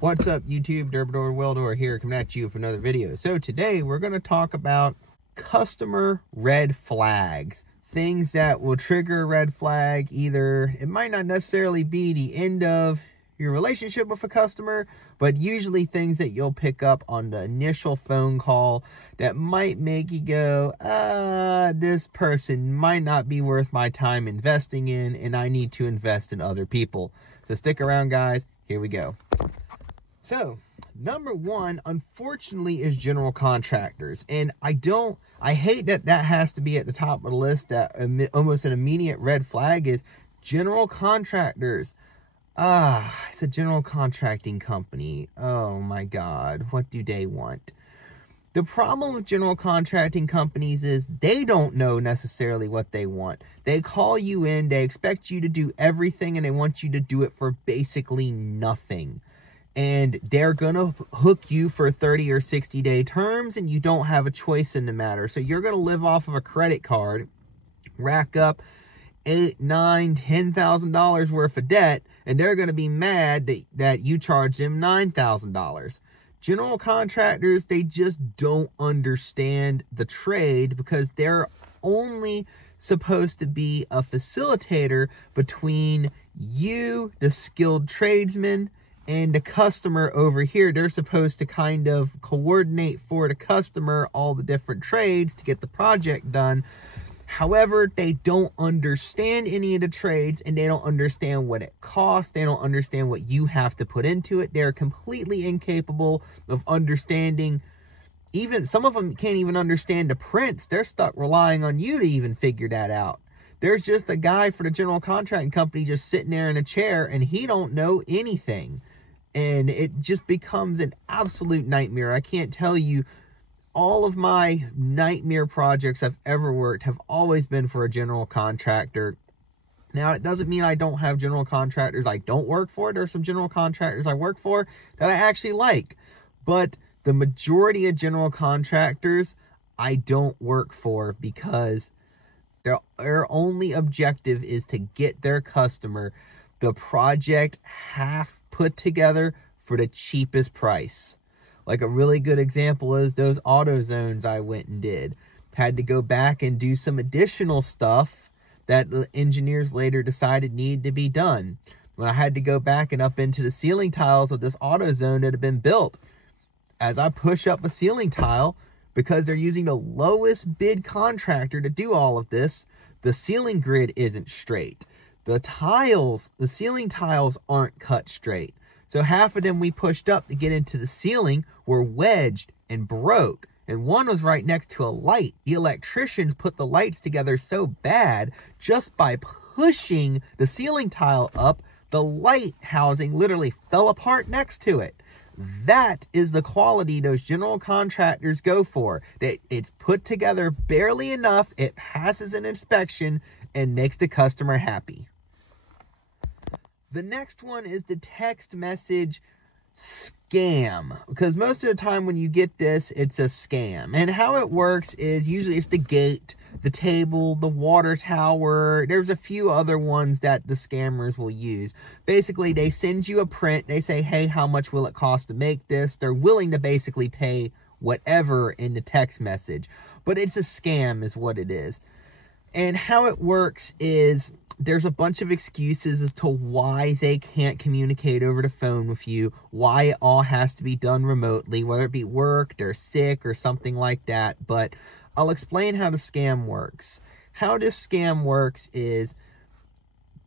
What's up, YouTube? Derbador Weldor here, coming at you for another video. So today we're going to talk about customer red flags. Things that will trigger a red flag. Either it might not necessarily be the end of your relationship with a customer, but usually things that you'll pick up on the initial phone call that might make you go, this person might not be worth my time investing in, and I need to invest in other people. So stick around, guys. Here we go. So, number one, unfortunately, is general contractors. And I hate that has to be at the top of the list. That almost an immediate red flag is general contractors. It's a general contracting company. Oh my God, what do they want? The problem with general contracting companies is they don't know necessarily what they want. They call you in, they expect you to do everything, and they want you to do it for basically nothing. And they're going to hook you for 30 or 60 day terms, and you don't have a choice in the matter. So you're going to live off of a credit card, rack up $8,000, $9,000, $10,000 worth of debt, and they're going to be mad that you charge them $9,000. General contractors, they just don't understand the trade because they're only supposed to be a facilitator between you, the skilled tradesman, and the customer over here. They're supposed to kind of coordinate for the customer all the different trades to get the project done. However, they don't understand any of the trades, and they don't understand what it costs. They don't understand what you have to put into it. They're completely incapable of understanding. Even some of them can't even understand the prints. They're stuck relying on you to even figure that out. There's just a guy for the general contracting company just sitting there in a chair, and he don't know anything. And it just becomes an absolute nightmare. I can't tell you, all of my nightmare projects I've ever worked have always been for a general contractor. Now, it doesn't mean I don't have general contractors I don't work for. There's some general contractors I work for that I actually like. But the majority of general contractors I don't work for because their only objective is to get their customer the project half put together for the cheapest price. Like a really good example is those auto zones I went and did. Had to go back and do some additional stuff that the engineers later decided needed to be done. When I had to go back and up into the ceiling tiles of this auto zone that had been built. As I push up a ceiling tile, because they're using the lowest bid contractor to do all of this, the ceiling grid isn't straight. The ceiling tiles aren't cut straight. So half of them we pushed up to get into the ceiling were wedged and broke. And one was right next to a light. The electricians put the lights together so bad, just by pushing the ceiling tile up, the light housing literally fell apart next to it. That is the quality those general contractors go for. That it's put together barely enough, it passes an inspection, and makes the customer happy. The next one is the text message scam, because most of the time when you get this, it's a scam. And how it works is usually it's the gate, the table, the water tower. There's a few other ones that the scammers will use. Basically, they send you a print. They say, hey, how much will it cost to make this? They're willing to basically pay whatever in the text message. But it's a scam is what it is. And how it works is there's a bunch of excuses as to why they can't communicate over the phone with you, why it all has to be done remotely, whether it be work, they're sick, or something like that. But I'll explain how the scam works. How this scam works is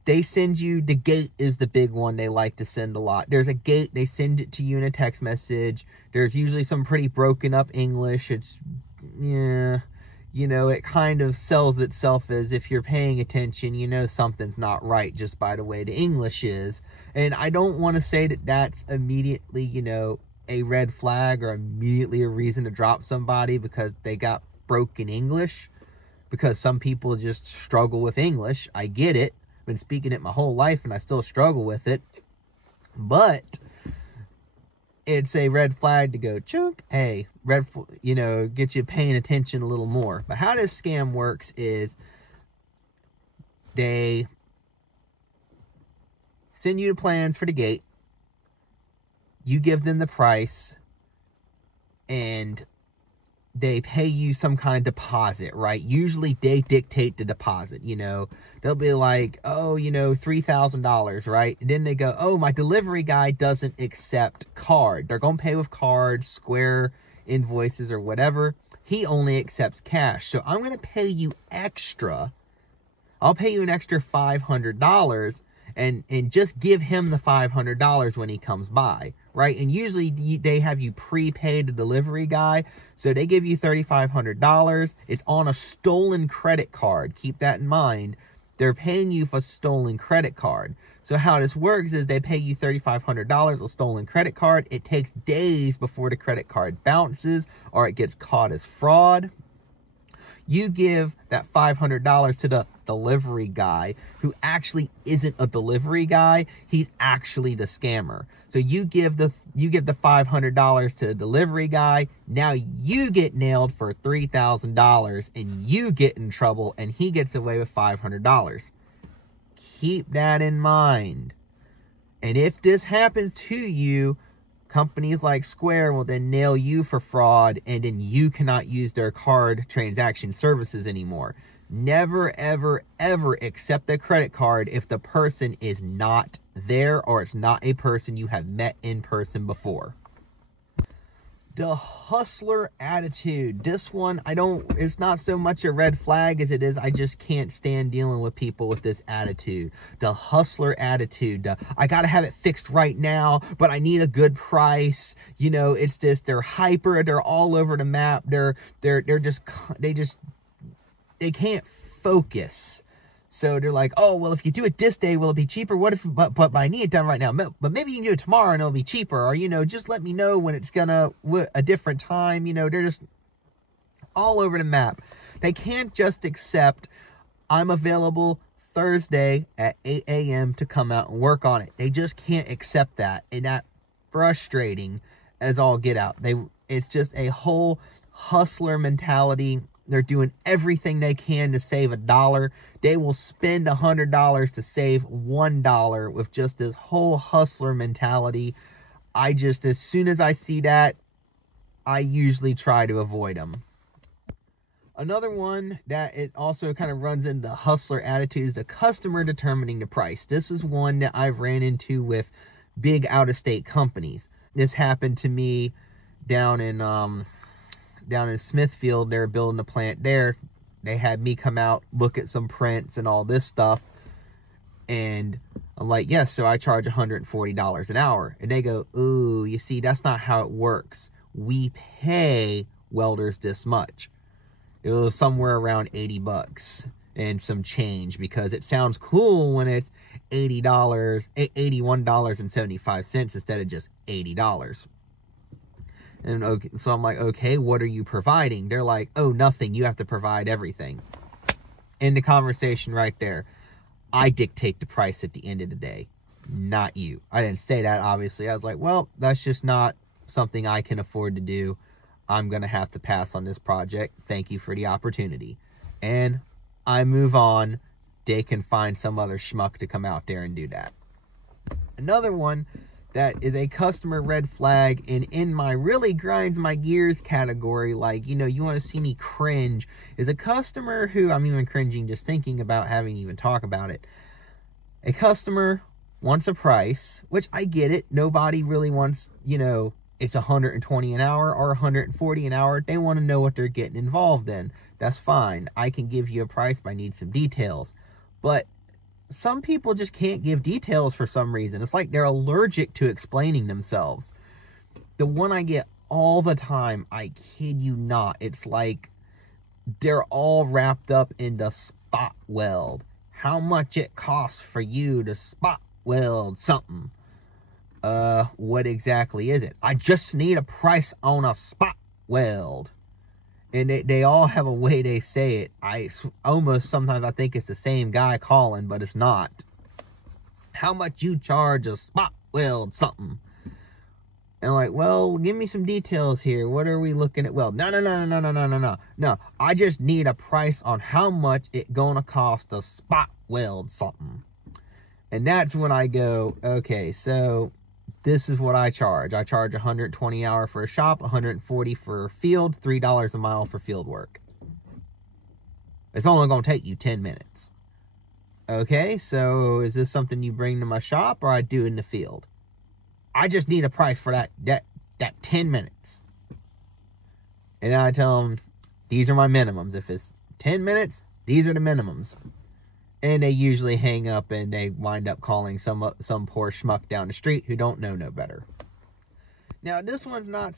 they send you, the gate is the big one they like to send a lot. There's a gate, they send it to you in a text message. There's usually some pretty broken up English. It's, yeah, you know, it kind of sells itself as if you're paying attention, you know something's not right just by the way the English is. And I don't want to say that that's immediately, you know, a red flag or immediately a reason to drop somebody because they got broken English. Because some people just struggle with English. I get it. I've been speaking it my whole life and I still struggle with it. But it's a red flag to go, chunk, hey, get you paying attention a little more. But how this scam works is they send you the plans for the gate. you give them the price, and they pay you some kind of deposit, right? Usually they dictate the deposit, you know. They'll be like, oh, you know, $3,000, right? And then they go, oh, my delivery guy doesn't accept card. They're going to pay with cards, Square invoices, or whatever. He only accepts cash. So I'm going to pay you extra. I'll pay you an extra $500 and just give him the $500 when he comes by, right? And usually they have you prepaid the delivery guy, so they give you $3,500. It's on a stolen credit card. Keep that in mind. They're paying you for a stolen credit card. So how this works is they pay you $3,500 a stolen credit card. It takes days before the credit card bounces or it gets caught as fraud. You give that $500 to the delivery guy, who actually isn't a delivery guy. He's actually the scammer. So you give the $500 to the delivery guy. Now you get nailed for $3,000 and you get in trouble, and he gets away with $500. Keep that in mind. And if this happens to you, companies like Square will then nail you for fraud, and then you cannot use their card transaction services anymore. Never, ever, ever accept a credit card if the person is not there or it's not a person you have met in person before. The hustler attitude. This one, it's not so much a red flag as it is, I just can't stand dealing with people with this attitude. The hustler attitude. I gotta have it fixed right now, but I need a good price. You know, it's just, they're hyper, they're all over the map. They can't focus. So they're like, oh, well, if you do it this day, will it be cheaper? What if, but I need it done right now. But maybe you can do it tomorrow and it'll be cheaper. Or, you know, just let me know when it's gonna, a different time. You know, they're just all over the map. They can't just accept, I'm available Thursday at 8 a.m. to come out and work on it. They just can't accept that. And that's frustrating as all get out. It's just a whole hustler mentality. They're doing everything they can to save $1. They will spend $100 to save $1 with just this whole hustler mentality. As soon as I see that, I usually try to avoid them. Another one that it also kind of runs into the hustler attitude is the customer determining the price. This is one that I've ran into with big out-of-state companies. This happened to me down in Smithfield. They were building a plant there. They had me come out, look at some prints and all this stuff. And I'm like, yes, so I charge $140 an hour. And they go, ooh, you see, that's not how it works. We pay welders this much. It was somewhere around $80 and some change, because it sounds cool when it's $81.75 instead of just $80. And okay, so I'm like, okay, what are you providing? They're like, oh, nothing. You have to provide everything. In the conversation right there, I dictate the price at the end of the day, not you. I didn't say that, obviously. I was like, well, that's just not something I can afford to do. I'm going to have to pass on this project. Thank you for the opportunity. And I move on. They can find some other schmuck to come out there and do that. Another one that is a customer red flag, and in my really grinds my gears category, like, you know, you want to see me cringe, is a customer who, I'm even cringing just thinking about having to even talk about it. A customer wants a price, which I get it. Nobody really wants, you know, it's $120 an hour or $140 an hour. They want to know what they're getting involved in. That's fine. I can give you a price, but I need some details. But some people just can't give details for some reason. It's like they're allergic to explaining themselves. The one I get all the time, I kid you not, it's like they're all wrapped up in the spot weld. How much it costs for you to spot weld something. What exactly is it? I just need a price on a spot weld. And they all have a way they say it. Almost sometimes I think it's the same guy calling, but it's not. How much you charge a spot weld something? And like, well, give me some details here. What are we looking at? Well, no. I just need a price on how much it gonna cost to spot weld something. And that's when I go, okay, so this is what I charge. I charge $120 an hour for a shop, $140 for field, $3 a mile for field work. It's only going to take you 10 minutes. Okay, so is this something you bring to my shop or I do in the field? I just need a price for that 10 minutes. And I tell them, these are my minimums. If it's 10 minutes, these are the minimums. And they usually hang up and they wind up calling some poor schmuck down the street who don't know no better. Now, this one's not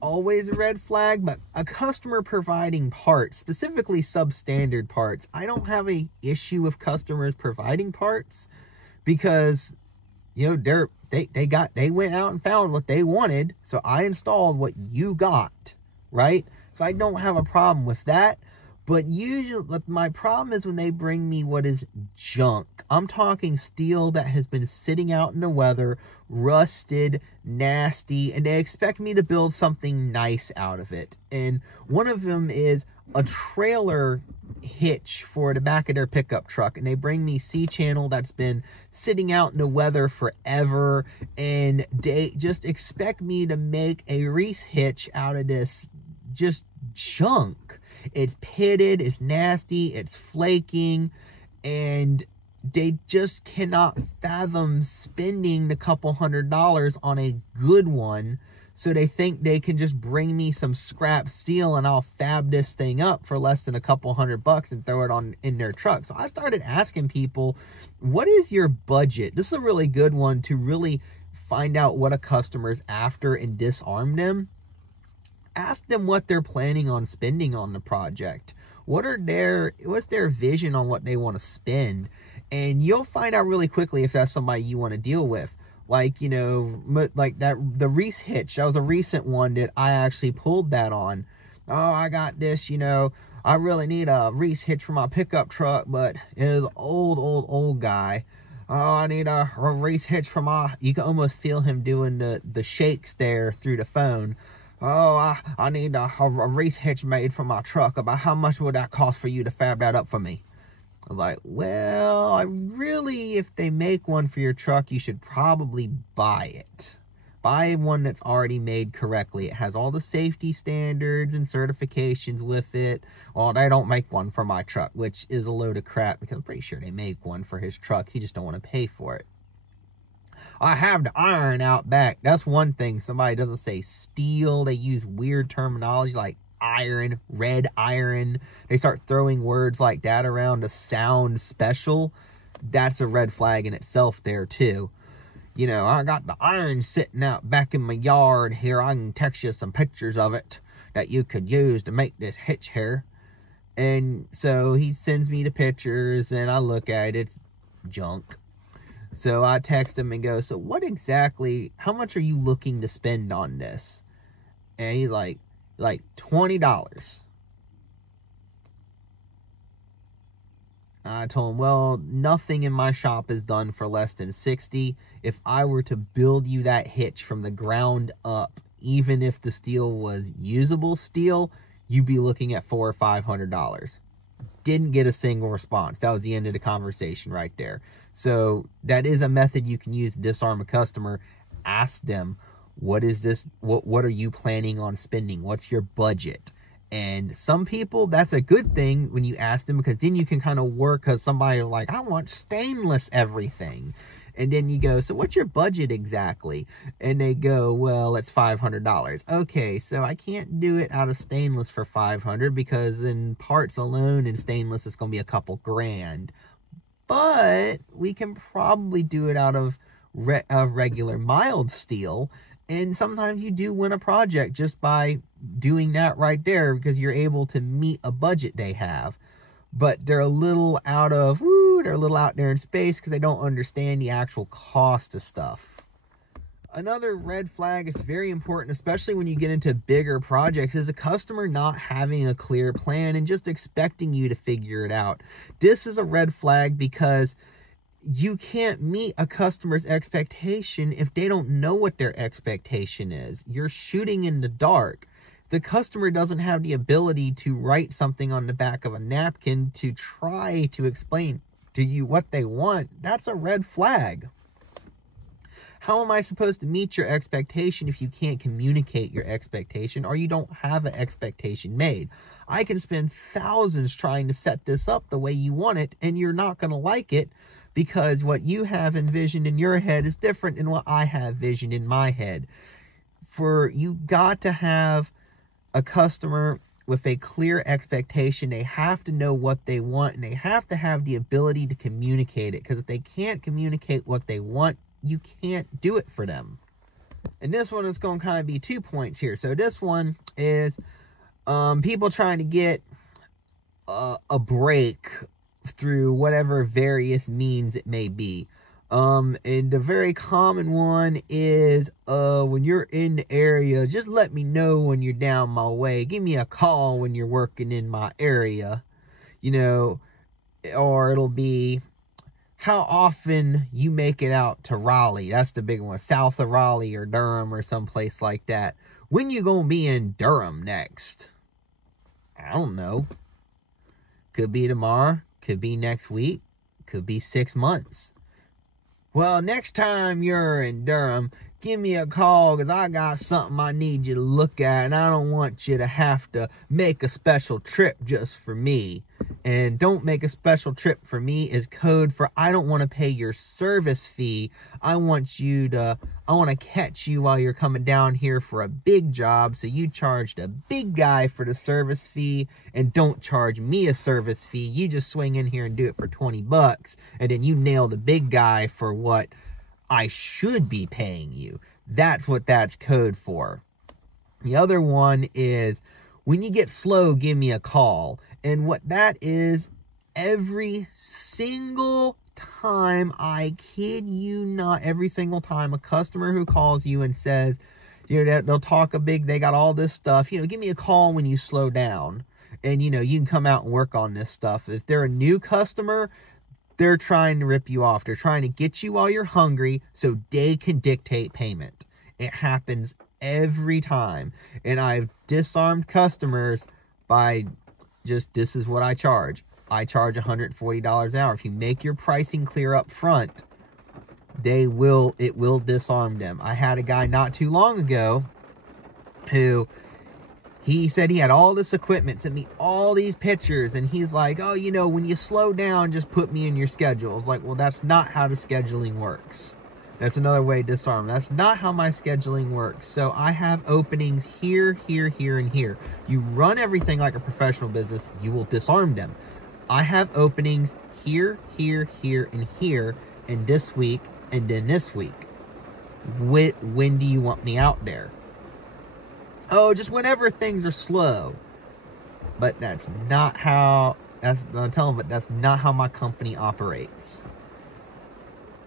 always a red flag, but a customer providing parts, specifically substandard parts, I don't have a issue with customers providing parts because, you know, they went out and found what they wanted, so I installed what you got, right? So I don't have a problem with that. But usually, my problem is when they bring me what is junk. I'm talking steel that has been sitting out in the weather, rusted, nasty, and they expect me to build something nice out of it. And one of them is a trailer hitch for the back of their pickup truck. And they bring me C-channel that's been sitting out in the weather forever. And they just expect me to make a Reese hitch out of this just junk. It's pitted, it's nasty, it's flaking, and they just cannot fathom spending a couple $100 on a good one. So they think they can just bring me some scrap steel and I'll fab this thing up for less than a couple $100 and throw it in their truck. So I started asking people, what is your budget? This is a really good one to really find out what a customer's after and disarm them. Ask them what they're planning on spending on the project. What's their vision on what they want to spend? And you'll find out really quickly if that's somebody you want to deal with. Like, you know, like the Reese hitch, that was a recent one that I actually pulled that on. Oh, I got this, you know, I really need a Reese hitch for my pickup truck, but it is an old guy. Oh, I need a Reese hitch for my, you can almost feel him doing the shakes there through the phone. Oh, I need a Reese hitch made for my truck. About how much would that cost for you to fab that up for me? I was like, well, if they make one for your truck, you should probably buy it. Buy one that's already made correctly. It has all the safety standards and certifications with it. Well, they don't make one for my truck, which is a load of crap because I'm pretty sure they make one for his truck. He just don't want to pay for it. I have the iron out back. That's one thing. Somebody doesn't say steel. They use weird terminology like iron, red iron. They start throwing words like that around to sound special. That's a red flag in itself there too. You know, I got the iron sitting out back in my yard here. I can text you some pictures of it that you could use to make this hitch here. And so he sends me the pictures and I look at it. It's junk. So I text him and go, so what exactly, how much are you looking to spend on this? And he's like $20. I told him, well, nothing in my shop is done for less than $60. If I were to build you that hitch from the ground up, even if the steel was usable steel, you'd be looking at $400 or $500. Didn't get a single response. That was the end of the conversation right there. So that is a method you can use to disarm a customer. Ask them, what is this? What are you planning on spending? What's your budget? And some people, that's a good thing when you ask them, because then you can kind of work, because somebody like, I want stainless everything. And then you go, so what's your budget exactly? And they go, well, it's $500. Okay, so I can't do it out of stainless for $500 because in parts alone in stainless, it's going to be a couple grand. But we can probably do it out of regular mild steel. And sometimes you do win a project just by doing that right there, because you're able to meet a budget they have. But they're a little out of, they're a little out there in space because they don't understand the actual cost of stuff. Another red flag is very important, especially when you get into bigger projects, is a customer not having a clear plan and just expecting you to figure it out. This is a red flag because you can't meet a customer's expectation if they don't know what their expectation is. You're shooting in the dark. The customer doesn't have the ability to write something on the back of a napkin to try to explain to you what they want. That's a red flag. How am I supposed to meet your expectation if you can't communicate your expectation or you don't have an expectation made? I can spend thousands trying to set this up the way you want it, and you're not going to like it because what you have envisioned in your head is different than what I have visioned in my head. You got to have a customer with a clear expectation. They have to know what they want, and they have to have the ability to communicate it, because if they can't communicate what they want, you can't do it for them. And this one is going to kind of be 2 points here. So this one is people trying to get a break through whatever various means it may be. And the very common one is, when you're in the area, just let me know when you're down my way. Give me a call when you're working in my area, you know. Or it'll be, how often you make it out to Raleigh. That's the big one. South of Raleigh or Durham or someplace like that. When you gonna be in Durham next? I don't know. Could be tomorrow. Could be next week. Could be 6 months. Well, next time you're in Durham, give me a call, because I got something I need you to look at, and I don't want you to have to make a special trip just for me. And don't make a special trip for me is code for I don't want to pay your service fee. I want to catch you while you're coming down here for a big job, so you charge the big guy for the service fee and don't charge me a service fee. You just swing in here and do it for 20 bucks, and then you nail the big guy for what I should be paying you. That's what that's code for. The other one is, when you get slow, give me a call. And what that is, every single time, I kid you not, every single time a customer who calls you and says, you know, they'll talk they got all this stuff, you know, give me a call when you slow down. And, you know, you can come out and work on this stuff. If they're a new customer, they're trying to rip you off. They're trying to get you while you're hungry so they can dictate payment. It happens every time. And I've disarmed customers by just, this is what I charge. I charge $140 an hour. If you make your pricing clear up front, it will disarm them. I had a guy not too long ago who, he said he had all this equipment, sent me all these pictures, and he's like, oh, you know, when you slow down, just put me in your schedule. I was like, well, that's not how the scheduling works. That's another way to disarm. That's not how my scheduling works. So I have openings here, here, here, and here. You run everything like a professional business, you will disarm them. I have openings here, here, here, and here, and this week, and then this week. When do you want me out there? Oh, just whenever things are slow. But that's not how, I'm telling them, but that's not how my company operates.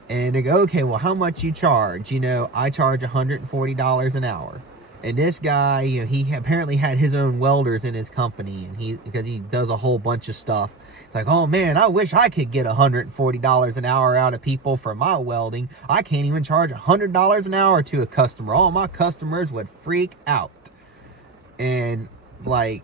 And they go, okay, well, how much you charge? You know, I charge $140 an hour. And this guy, you know, he apparently had his own welders in his company, and because he does a whole bunch of stuff. It's like, oh man, I wish I could get $140 an hour out of people for my welding. I can't even charge $100 an hour to a customer. All my customers would freak out. And like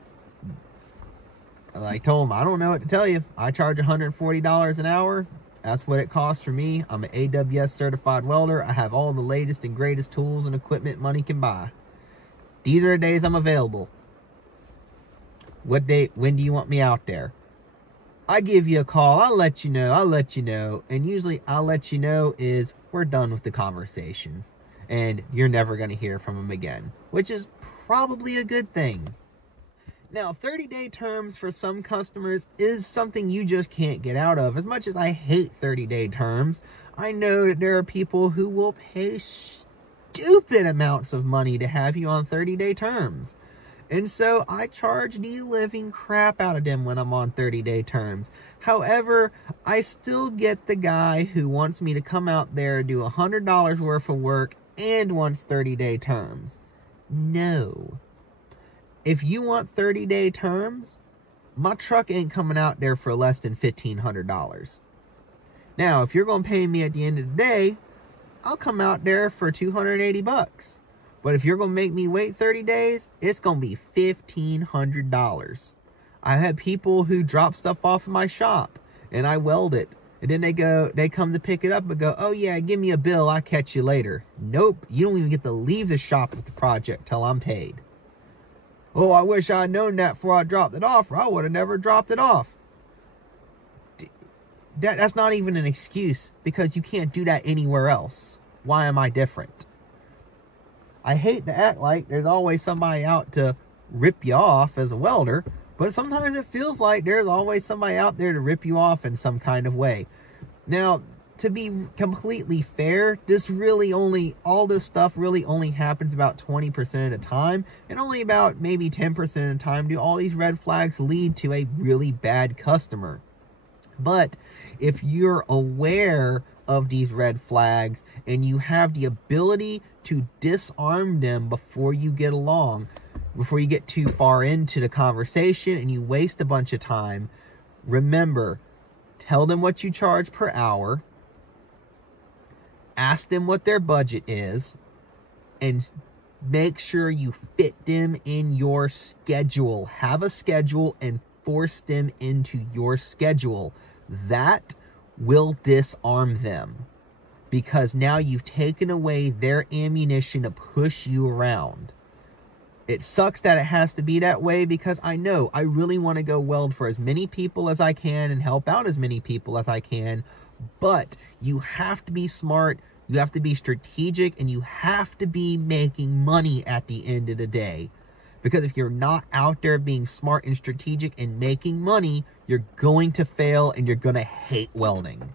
I told him, I don't know what to tell you. I charge $140 an hour. That's what it costs for me. I'm an AWS certified welder. I have all the latest and greatest tools and equipment money can buy. These are the days I'm available. What day? When do you want me out there? I give you a call. I'll let you know. And usually I'll let you know is we're done with the conversation. And you're never going to hear from them again. Which is probably a good thing. Now, 30-day terms for some customers is something you just can't get out of. As much as I hate 30-day terms, I know that there are people who will pay stupid amounts of money to have you on 30-day terms. And so I charge the living crap out of them when I'm on 30-day terms. However, I still get the guy who wants me to come out there, do $100 worth of work, and wants 30-day terms. No. If you want 30-day terms, my truck ain't coming out there for less than $1,500. Now, if you're going to pay me at the end of the day, I'll come out there for $280. But if you're going to make me wait 30 days, it's going to be $1,500. I had people who drop stuff off in my shop, and I weld it. And then they come to pick it up and go, oh yeah, give me a bill, I'll catch you later. Nope, you don't even get to leave the shop with the project till I'm paid. Oh, I wish I'd known that before I dropped it off, or I would have never dropped it off. That's not even an excuse, because you can't do that anywhere else. Why am I different? I hate to act like there's always somebody out to rip you off as a welder, but sometimes it feels like there's always somebody out there to rip you off in some kind of way. Now, to be completely fair, all this stuff really only happens about 20% of the time, and only about maybe 10% of the time do all these red flags lead to a really bad customer. But if you're aware of these red flags and you have the ability to disarm them before you get too far into the conversation and you waste a bunch of time, remember, tell them what you charge per hour, ask them what their budget is, and make sure you fit them in your schedule. Have a schedule and force them into your schedule. That will disarm them, because now you've taken away their ammunition to push you around. It sucks that it has to be that way, because I know I really want to go weld for as many people as I can and help out as many people as I can, but you have to be smart, you have to be strategic, and you have to be making money at the end of the day. Because if you're not out there being smart and strategic and making money, you're going to fail and you're going to hate welding.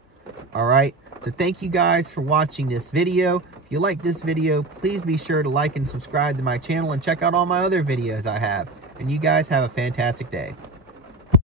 All right? So thank you guys for watching this video. If you like this video, please be sure to like and subscribe to my channel and check out all my other videos I have. And you guys have a fantastic day.